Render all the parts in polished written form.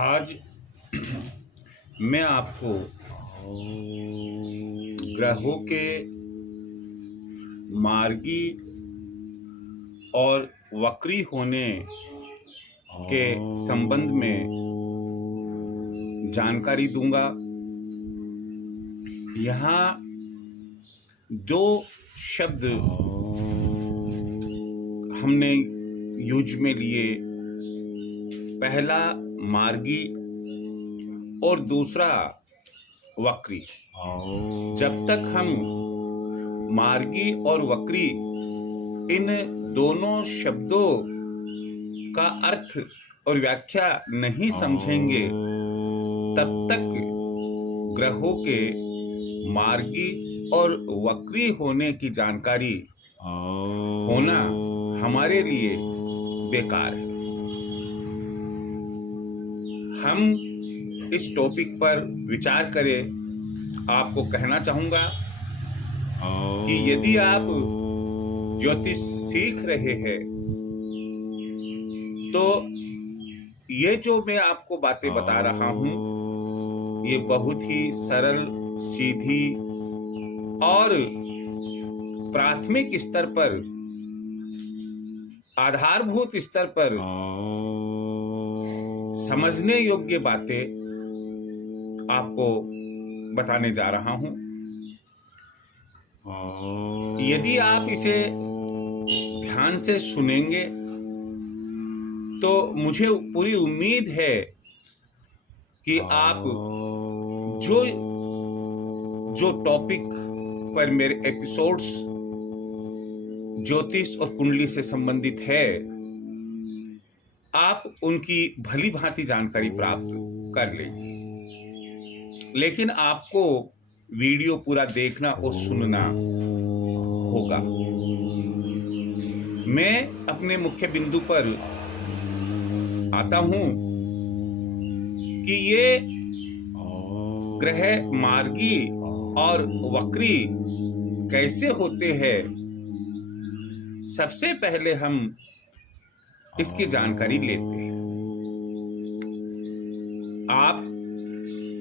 आज मैं आपको ग्रहों के मार्गी और वक्री होने के संबंध में जानकारी दूंगा। यहाँ दो शब्द हमने यूज में लिए, पहला मार्गी और दूसरा वक्री। जब तक हम मार्गी और वक्री इन दोनों शब्दों का अर्थ और व्याख्या नहीं समझेंगे, तब तक ग्रहों के मार्गी और वक्री होने की जानकारी होना हमारे लिए बेकार है। हम इस टॉपिक पर विचार करें। आपको कहना चाहूंगा कि यदि आप ज्योतिष सीख रहे हैं तो ये जो मैं आपको बातें बता रहा हूं, ये बहुत ही सरल, सीधी और प्राथमिक स्तर पर, आधारभूत स्तर पर समझने योग्य बातें आपको बताने जा रहा हूं। यदि आप इसे ध्यान से सुनेंगे तो मुझे पूरी उम्मीद है कि आप जो टॉपिक पर मेरे एपिसोड्स ज्योतिष और कुंडली से संबंधित है, आप उनकी भली भांति जानकारी प्राप्त कर लेंगे। लेकिन आपको वीडियो पूरा देखना और सुनना होगा। मैं अपने मुख्य बिंदु पर आता हूं कि ये ग्रह मार्गी और वक्री कैसे होते हैं। सबसे पहले हम इसकी जानकारी लेते हैं। आप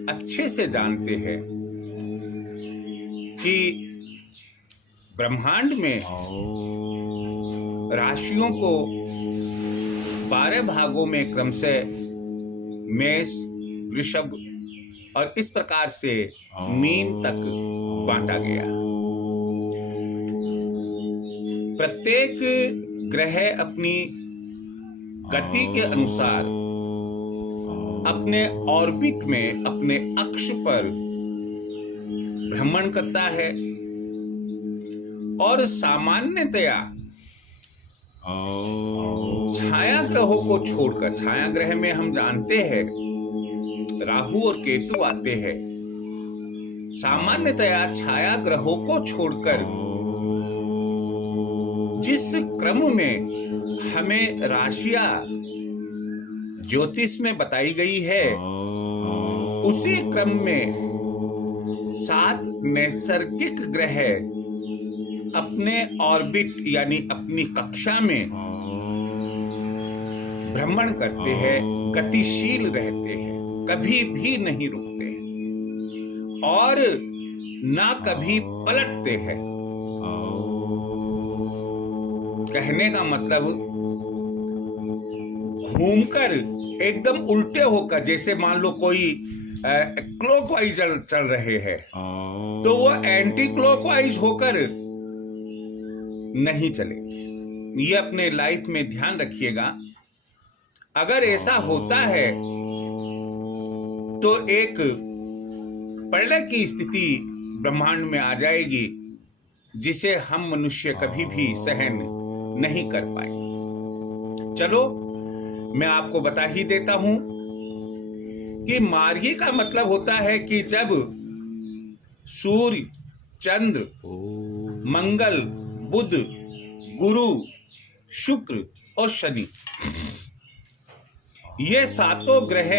अच्छे से जानते हैं कि ब्रह्मांड में राशियों को 12 भागों में क्रमशः मेष, वृषभ और इस प्रकार से मीन तक बांटा गया। प्रत्येक ग्रह अपनी गति के अनुसार अपने ऑर्बिट में, अपने अक्ष पर भ्रमण करता है और सामान्यतया छाया ग्रहों को छोड़कर, छाया ग्रह में हम जानते हैं राहु और केतु आते हैं, सामान्यतया छाया ग्रहों को छोड़कर जिस क्रम में हमें राशियां ज्योतिष में बताई गई है, उसी क्रम में 7 नैसर्गिक ग्रह अपने ऑर्बिट यानी अपनी कक्षा में भ्रमण करते हैं, गतिशील रहते हैं, कभी भी नहीं रुकते हैं और ना कभी पलटते हैं। कहने का मतलब घूमकर एकदम उल्टे होकर, जैसे मान लो कोई क्लॉकवाइज चल रहे हैं तो वो एंटी क्लॉकवाइज होकर नहीं चले। ये अपने लाइफ में ध्यान रखिएगा। अगर ऐसा होता है तो एक प्रलय की स्थिति ब्रह्मांड में आ जाएगी, जिसे हम मनुष्य कभी भी सहन नहीं कर पाए। चलो मैं आपको बता ही देता हूं कि मार्गी का मतलब होता है कि जब सूर्य, चंद्र, मंगल, बुध, गुरु, शुक्र और शनि, ये 7 ग्रह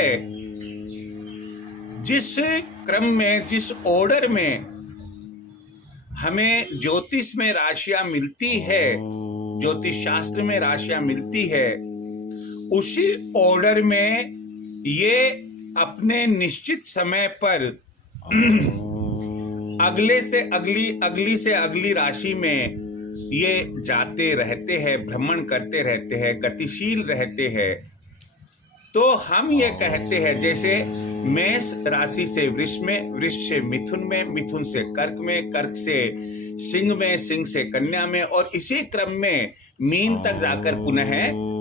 जिस क्रम में, जिस ऑर्डर में हमें ज्योतिष में राशियां मिलती है, ज्योतिष शास्त्र में राशियां मिलती है, उसी ऑर्डर में ये अपने निश्चित समय पर अगले से अगली, अगली से अगली राशि में ये जाते रहते हैं, भ्रमण करते रहते हैं, गतिशील रहते हैं। तो हम ये कहते हैं, जैसे मेष राशि से वृष में, वृष से मिथुन में, मिथुन से कर्क में, कर्क से सिंह में, सिंह से कन्या में, और इसी क्रम में मीन तक जाकर पुनः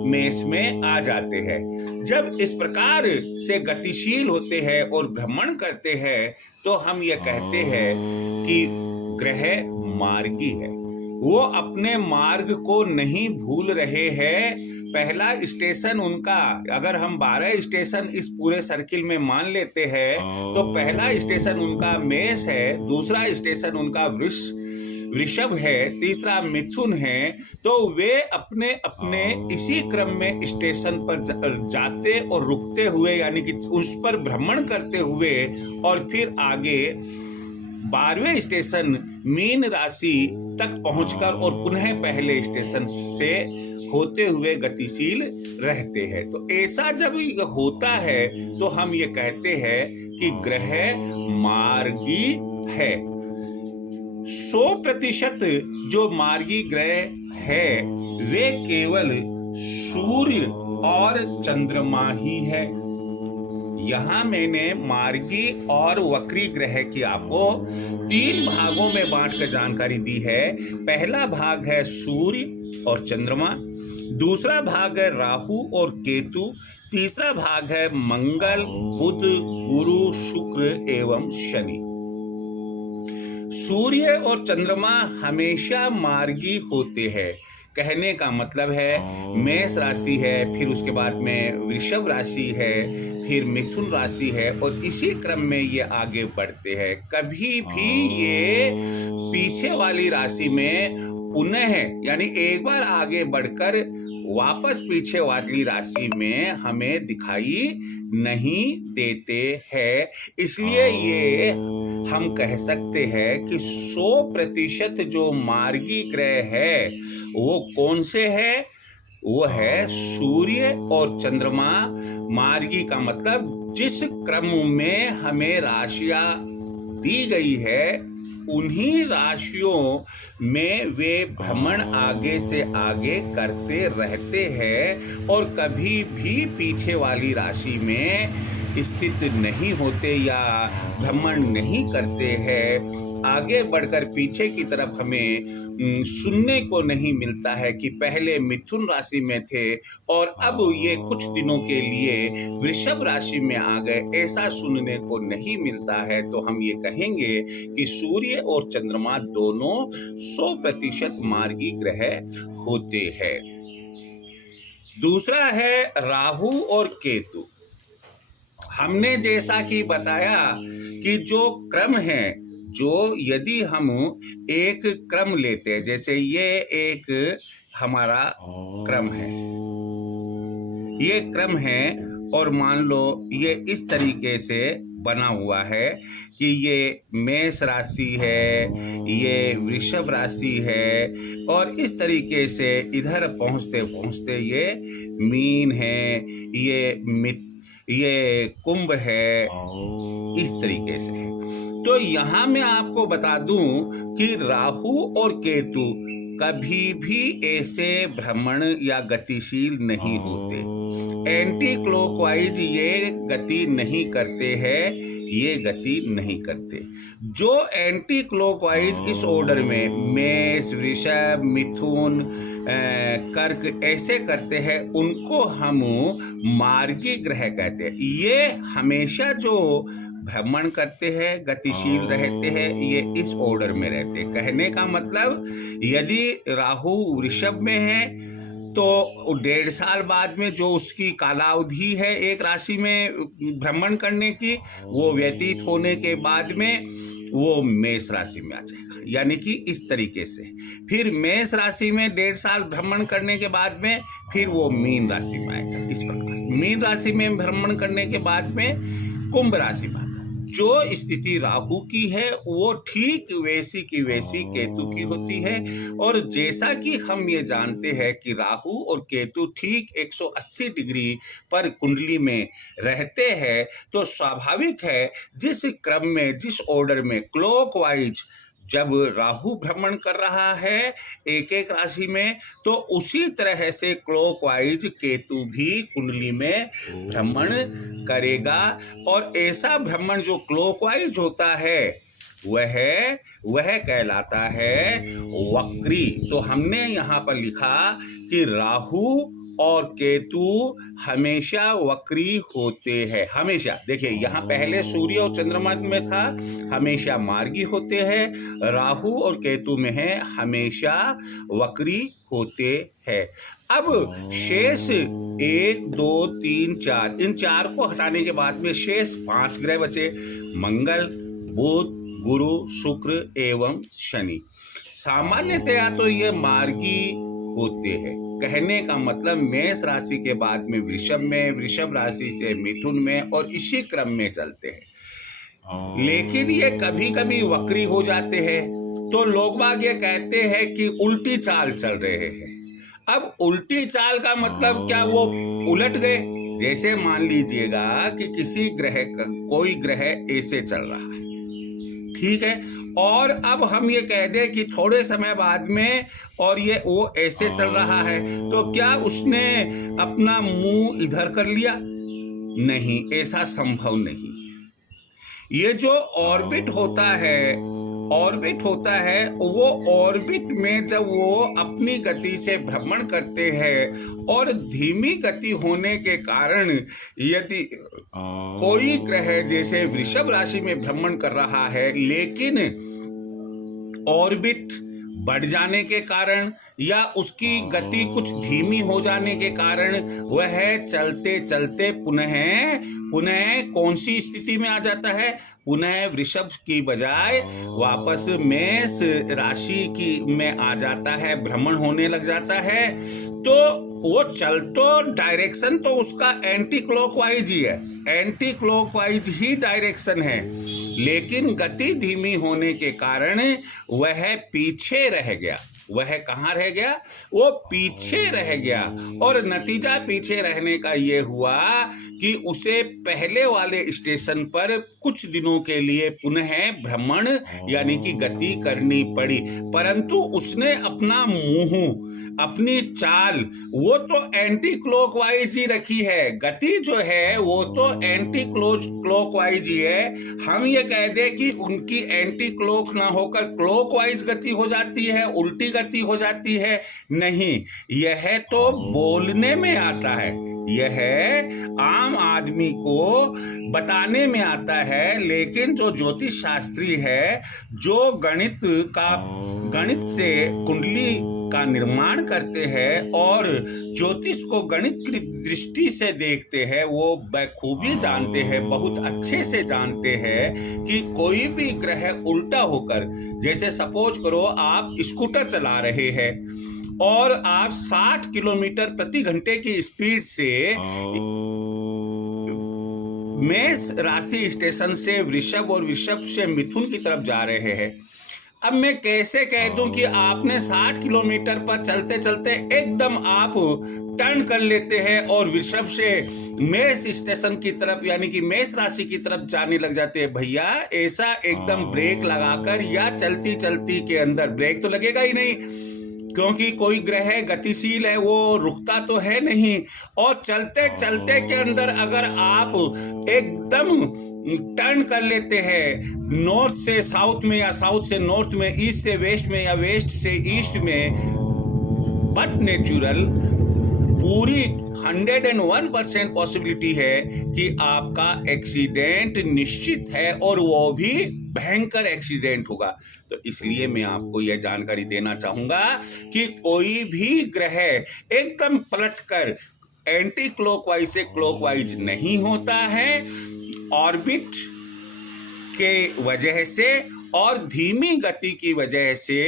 मेष में आ जाते हैं। जब इस प्रकार से गतिशील होते हैं और भ्रमण करते हैं, तो हम ये कहते हैं कि ग्रह मार्गी है। वो अपने मार्ग को नहीं भूल रहे हैं। पहला स्टेशन उनका, अगर हम 12 स्टेशन इस पूरे सर्किल में मान लेते हैं, तो पहला स्टेशन उनका मेष है, दूसरा स्टेशन उनका वृषभ है, तीसरा मिथुन है। तो वे अपने अपने इसी क्रम में स्टेशन पर जाते और रुकते हुए, यानी कि उस पर भ्रमण करते हुए, और फिर आगे 12वें स्टेशन मीन राशि तक पहुंचकर और पुनः पहले स्टेशन से होते हुए गतिशील रहते हैं। तो ऐसा जब होता है तो हम ये कहते हैं कि ग्रह मार्गी है। 100% जो मार्गी ग्रह है वे केवल सूर्य और चंद्रमा ही है। यहाँ मैंने मार्गी और वक्री ग्रह की आपको 3 भागों में बांटकर जानकारी दी है। पहला भाग है सूर्य और चंद्रमा, दूसरा भाग है राहु और केतु, तीसरा भाग है मंगल, बुध, गुरु, शुक्र एवं शनि। सूर्य और चंद्रमा हमेशा मार्गी होते हैं। कहने का मतलब है, मेष राशि है, फिर उसके बाद में वृषभ राशि है, फिर मिथुन राशि है, और इसी क्रम में ये आगे बढ़ते हैं। कभी भी ये पीछे वाली राशि में पुनः, यानी एक बार आगे बढ़कर वापस पीछे वाली राशि में हमें दिखाई नहीं देते हैं। इसलिए ये हम कह सकते हैं कि 100% जो मार्गी ग्रह है वो कौन से है? वो है सूर्य और चंद्रमा। मार्गी का मतलब जिस क्रम में हमें राशियां दी गई है, उन्हीं राशियों में वे भ्रमण आगे से आगे करते रहते हैं और कभी भी पीछे वाली राशि में स्थित नहीं होते या भ्रमण नहीं करते हैं। आगे बढ़कर पीछे की तरफ हमें सुनने को नहीं मिलता है कि पहले मिथुन राशि में थे और अब ये कुछ दिनों के लिए वृषभ राशि में आ गए, ऐसा सुनने को नहीं मिलता है। तो हम ये कहेंगे कि सूर्य और चंद्रमा दोनों 100% मार्गी ग्रह होते हैं। दूसरा है राहु और केतु। हमने जैसा कि बताया कि जो क्रम है, जो यदि हम एक क्रम लेते हैं, जैसे ये एक हमारा क्रम है, ये क्रम है और मान लो ये इस तरीके से बना हुआ है कि ये मेष राशि है, ये वृषभ राशि है, और इस तरीके से इधर पहुंचते पहुंचते ये मीन है, ये कुंभ है, इस तरीके से है। तो यहाँ मैं आपको बता दूं कि राहु और केतु कभी भी ऐसे भ्रमण या गतिशील नहीं होते। एंटी क्लॉकवाइज ये गति नहीं करते हैं, ये गति नहीं करते। जो एंटी क्लॉकवाइज इस ऑर्डर में मेष, वृषभ, मिथुन, कर्क ऐसे करते हैं, उनको हम मार्गी ग्रह कहते हैं। ये हमेशा जो भ्रमण करते हैं, गतिशील रहते हैं, ये इस ऑर्डर में रहते हैं। कहने का मतलब, यदि राहु वृषभ में है तो 1.5 साल बाद में जो उसकी कालावधि है एक राशि में भ्रमण करने की, वो व्यतीत होने के बाद में वो मेष राशि में आ जाएगा। यानी कि इस तरीके से फिर मेष राशि में 1.5 साल भ्रमण करने के बाद में फिर वो मीन राशि में आएगा। इस प्रकार से मीन राशि में भ्रमण करने के बाद में कुंभ राशि में आता है। जो स्थिति राहु की है वो ठीक वैसी की वैसी केतु की होती है। और जैसा कि हम ये जानते हैं कि राहु और केतु ठीक 180 डिग्री पर कुंडली में रहते हैं, तो स्वाभाविक है जिस क्रम में, जिस ऑर्डर में क्लॉकवाइज जब राहु भ्रमण कर रहा है एक एक राशि में, तो उसी तरह से क्लॉकवाइज केतु भी कुंडली में भ्रमण करेगा। और ऐसा भ्रमण जो क्लॉकवाइज होता है वह कहलाता है वक्री। तो हमने यहाँ पर लिखा कि राहु और केतु हमेशा वक्री होते हैं। हमेशा, देखिए यहाँ पहले सूर्य और चंद्रमा में था, हमेशा मार्गी होते हैं। राहु और केतु में है, हमेशा वक्री होते हैं। अब शेष 1 2 3 4, इन 4 को हटाने के बाद में शेष 5 ग्रह बचे, मंगल, बुध, गुरु, शुक्र एवं शनि। सामान्यतया तो ये मार्गी होते हैं। कहने का मतलब मेष राशि के बाद में वृषभ में, वृषभ राशि से मिथुन में, और इसी क्रम में चलते हैं। लेकिन ये कभी कभी वक्री हो जाते हैं, तो लोग बाग ये कहते हैं कि उल्टी चाल चल रहे हैं। अब उल्टी चाल का मतलब क्या, वो उलट गए। जैसे मान लीजिएगा कि किसी ग्रह का कोई ग्रह ऐसे चल रहा है, ठीक है, और अब हम ये कह दें कि थोड़े समय बाद में और ये वो ऐसे चल रहा है, तो क्या उसने अपना मुंह इधर कर लिया? नहीं, ऐसा संभव नहीं। ये जो ऑर्बिट होता है वो ऑर्बिट में जब वो अपनी गति से भ्रमण करते हैं, और धीमी गति होने के कारण यदि कोई ग्रह जैसे वृषभ राशि में भ्रमण कर रहा है, लेकिन ऑर्बिट बढ़ जाने के कारण या उसकी गति कुछ धीमी हो जाने के कारण वह चलते चलते पुनः कौन सी स्थिति में आ जाता है? पुनः वृषभ की बजाय वापस मेष राशि की में आ जाता है, भ्रमण होने लग जाता है। तो वो डायरेक्शन तो उसका एंटी क्लॉकवाइज ही है, एंटी क्लॉकवाइज ही डायरेक्शन है, लेकिन गति धीमी होने के कारण वह पीछे रह गया। वह कहाँ रह गया? वो पीछे रह गया। और नतीजा पीछे रहने का ये हुआ कि उसे पहले वाले स्टेशन पर कुछ दिनों के लिए पुनः भ्रमण यानी कि गति करनी पड़ी, परंतु उसने अपना मुंह, अपनी चाल वो तो एंटी क्लॉकवाइज ही रखी है। गति जो है वो तो एंटी क्लॉकवाइज ही है। हम ये कह दें कि उनकी एंटी क्लॉक ना होकर क्लॉकवाइज गति हो जाती है, उल्टी गति हो जाती है, नहीं, यह तो बोलने में आता है, यह आम आदमी को बताने में आता है। लेकिन जो ज्योतिष शास्त्री है, जो गणित से कुंडली का निर्माण करते हैं और ज्योतिष को गणित की दृष्टि से देखते हैं, वो बखूबी जानते हैं, बहुत अच्छे से जानते हैं कि कोई भी ग्रह उल्टा होकर, जैसे सपोज करो आप स्कूटर चला रहे हैं और आप 60 किलोमीटर प्रति घंटे की स्पीड से मेष राशि स्टेशन से वृषभ और वृषभ से मिथुन की तरफ जा रहे हैं। अब मैं कैसे कह दूं कि आपने 60 किलोमीटर पर चलते चलते एकदम आप टर्न कर लेते हैं और वृषभ से मेष स्टेशन की तरफ यानी कि मेष राशि की तरफ जाने लग जाते हैं? भैया, ऐसा एकदम ब्रेक लगाकर या चलती चलती के अंदर, ब्रेक तो लगेगा ही नहीं क्योंकि कोई ग्रह गतिशील है, वो रुकता तो है नहीं। और चलते चलते के अंदर अगर आप एकदम टर्न कर लेते हैं नॉर्थ से साउथ में या साउथ से नॉर्थ में, ईस्ट से वेस्ट में या वेस्ट से ईस्ट में, बट नेचुरल पूरी 101% पॉसिबिलिटी है कि आपका एक्सीडेंट निश्चित है और वो भी भयंकर एक्सीडेंट होगा। तो इसलिए मैं आपको यह जानकारी देना चाहूंगा कि कोई भी ग्रह एकदम पलटकर एंटी क्लॉकवाइज से क्लॉकवाइज नहीं होता है। ऑर्बिट के वजह से और धीमी गति की वजह से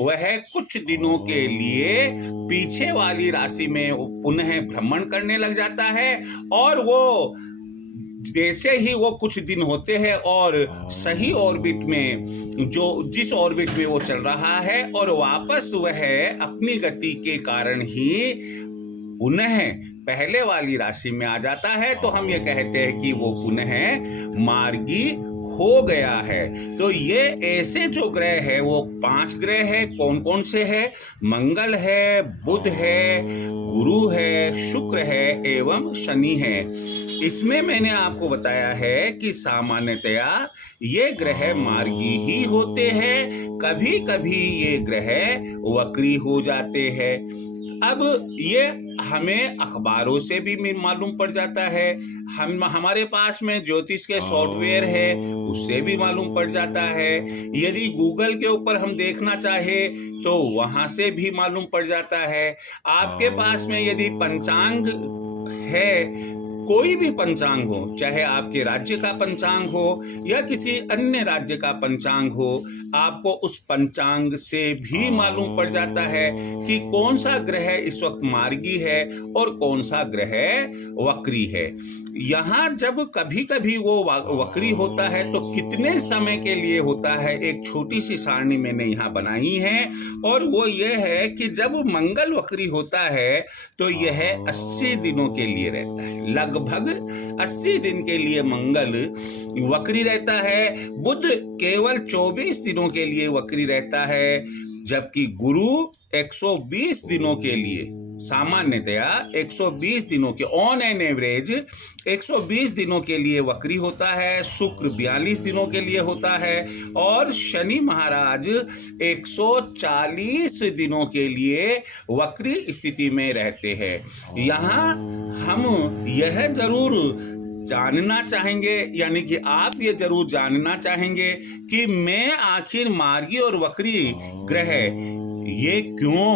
वह कुछ दिनों के लिए पीछे वाली राशि में पुनः भ्रमण करने लग जाता है और वो जैसे ही वो कुछ दिन होते हैं और सही ऑर्बिट में जिस ऑर्बिट में वो चल रहा है और वापस वह अपनी गति के कारण ही पुनः पहले वाली राशि में आ जाता है, तो हम ये कहते हैं कि वो पुनः मार्गी हो गया है। तो ये ऐसे जो ग्रह है वो 5 ग्रह है। कौन कौन से है? मंगल है, बुध है, गुरु है, शुक्र है एवं शनि है। इसमें मैंने आपको बताया है कि सामान्यतया ये ग्रह मार्गी ही होते हैं, कभी कभी ये ग्रह वक्री हो जाते हैं। अब ये हमें अखबारों से भी मालूम पड़ जाता है, हमारे पास में ज्योतिष के सॉफ्टवेयर है उससे भी मालूम पड़ जाता है, यदि गूगल के ऊपर हम देखना चाहे तो वहां से भी मालूम पड़ जाता है। आपके पास में यदि पंचांग है, कोई भी पंचांग हो, चाहे आपके राज्य का पंचांग हो या किसी अन्य राज्य का पंचांग हो, आपको उस पंचांग से भी मालूम पड़ जाता है कि कौन सा ग्रह इस वक्त मार्गी है और कौन सा ग्रह वक्री है। यहाँ जब कभी कभी वो वक्री होता है तो कितने समय के लिए होता है, एक छोटी सी सारणी मैंने यहाँ बनाई है, और वो ये है कि जब मंगल वक्री होता है तो यह 80 दिनों के लिए रहता है, लगभग 80 दिन के लिए मंगल वक्री रहता है। बुध केवल 24 दिनों के लिए वक्री रहता है, जबकि गुरु 120 दिनों के लिए, सामान्यतया 120 दिनों के, ऑन एन एवरेज 120 दिनों के लिए वक्री होता है। शुक्र 42 दिनों के लिए होता है और शनि महाराज 140 दिनों के लिए वक्री स्थिति में रहते हैं। यहाँ हम यह जरूर जानना चाहेंगे, यानी कि आप ये जरूर जानना चाहेंगे कि मैं आखिर मार्गी और वक्री ग्रह ये क्यों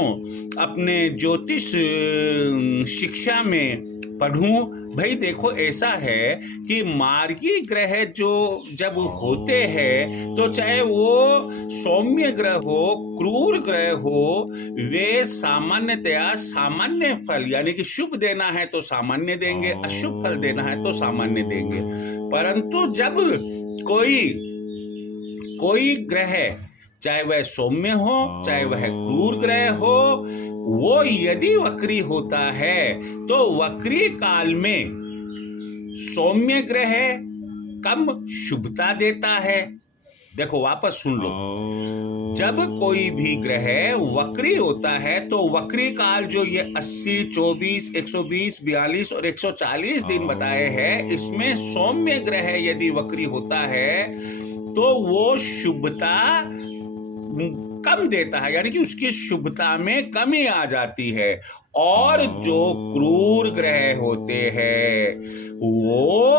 अपने ज्योतिष शिक्षा में पढ़ूं। भाई देखो, ऐसा है कि मार्गी ग्रह जो जब होते हैं तो चाहे वो सौम्य ग्रह हो, क्रूर ग्रह हो, वे सामान्यतया सामान्य फल, यानी कि शुभ देना है तो सामान्य देंगे, अशुभ फल देना है तो सामान्य देंगे। परंतु जब कोई ग्रह, चाहे वह सौम्य हो चाहे वह क्रूर ग्रह हो, वो यदि वक्री होता है तो वक्री काल में सौम्य ग्रह कम शुभता देता है। देखो वापस सुन लो, जब कोई भी ग्रह वक्री होता है तो वक्री काल जो ये 80, 24, 120, 42 और 140 दिन बताए हैं, इसमें सौम्य ग्रह यदि वक्री होता है तो वो शुभता कम देता है, यानी कि उसकी शुभता में कमी आ जाती है। और जो क्रूर ग्रह होते हैं वो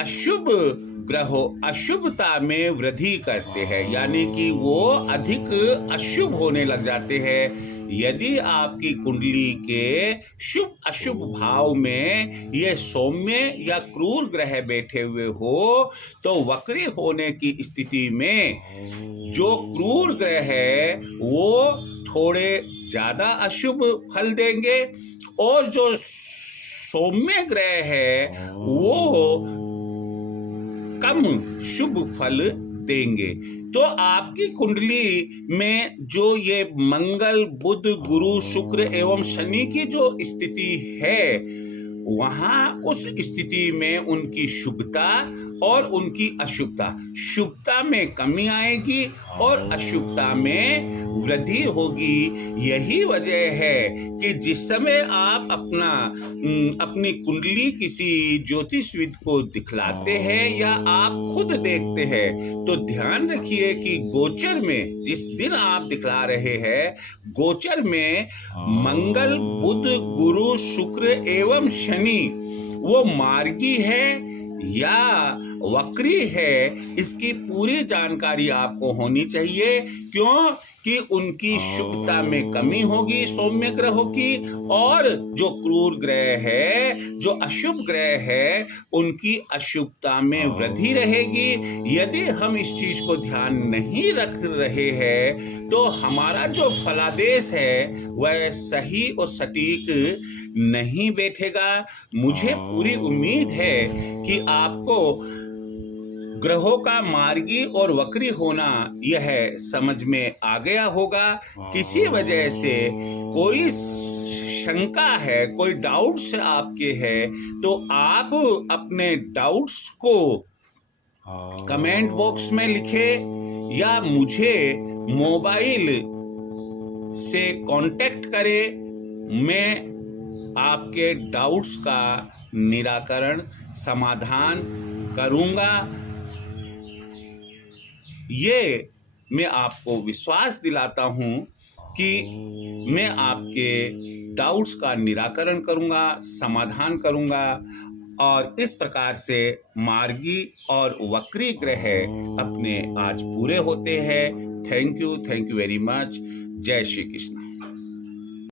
अशुभ ग्रहों अशुभता में वृद्धि करते हैं, यानी कि वो अधिक अशुभ होने लग जाते हैं। यदि आपकी कुंडली के शुभ अशुभ भाव में ये सौम्य या क्रूर ग्रह बैठे हुए हो तो वक्री होने की स्थिति में जो क्रूर ग्रह है वो थोड़े ज्यादा अशुभ फल देंगे और जो सौम्य ग्रह है वो कम शुभ फल देंगे। तो आपकी कुंडली में जो ये मंगल, बुध, गुरु, शुक्र एवं शनि की जो स्थिति है, वहां उस स्थिति में उनकी शुभता और उनकी अशुभता, शुभता में कमी आएगी और अशुभता में वृद्धि होगी। यही वजह है कि जिस समय आप अपनी कुंडली किसी ज्योतिषविद को दिखलाते हैं या आप खुद देखते हैं तो ध्यान रखिए कि गोचर में, जिस दिन आप दिखला रहे हैं, गोचर में मंगल, बुध, गुरु, शुक्र एवं शनि वो मार्गी है या वक्री है, इसकी पूरी जानकारी आपको होनी चाहिए। क्यों? कि उनकी शुभता में कमी होगी सौम्य ग्रहों की, और जो क्रूर ग्रह है, जो अशुभ ग्रह है, उनकी अशुभता में वृद्धि रहेगी। यदि हम इस चीज को ध्यान नहीं रख रहे हैं तो हमारा जो फलादेश है वह सही और सटीक नहीं बैठेगा। मुझे पूरी उम्मीद है कि आपको ग्रहों का मार्गी और वक्री होना यह समझ में आ गया होगा। किसी वजह से कोई शंका है, कोई डाउट्स आपके हैं, तो आप अपने डाउट्स को कमेंट बॉक्स में लिखे या मुझे मोबाइल से कांटेक्ट करें। मैं आपके डाउट्स का निराकरण, समाधान करूंगा। ये मैं आपको विश्वास दिलाता हूं कि मैं आपके डाउट्स का निराकरण करूंगा, समाधान करूंगा, और इस प्रकार से मार्गी और वक्री ग्रह अपने आज पूरे होते हैं। Thank you very much. जय श्री कृष्ण।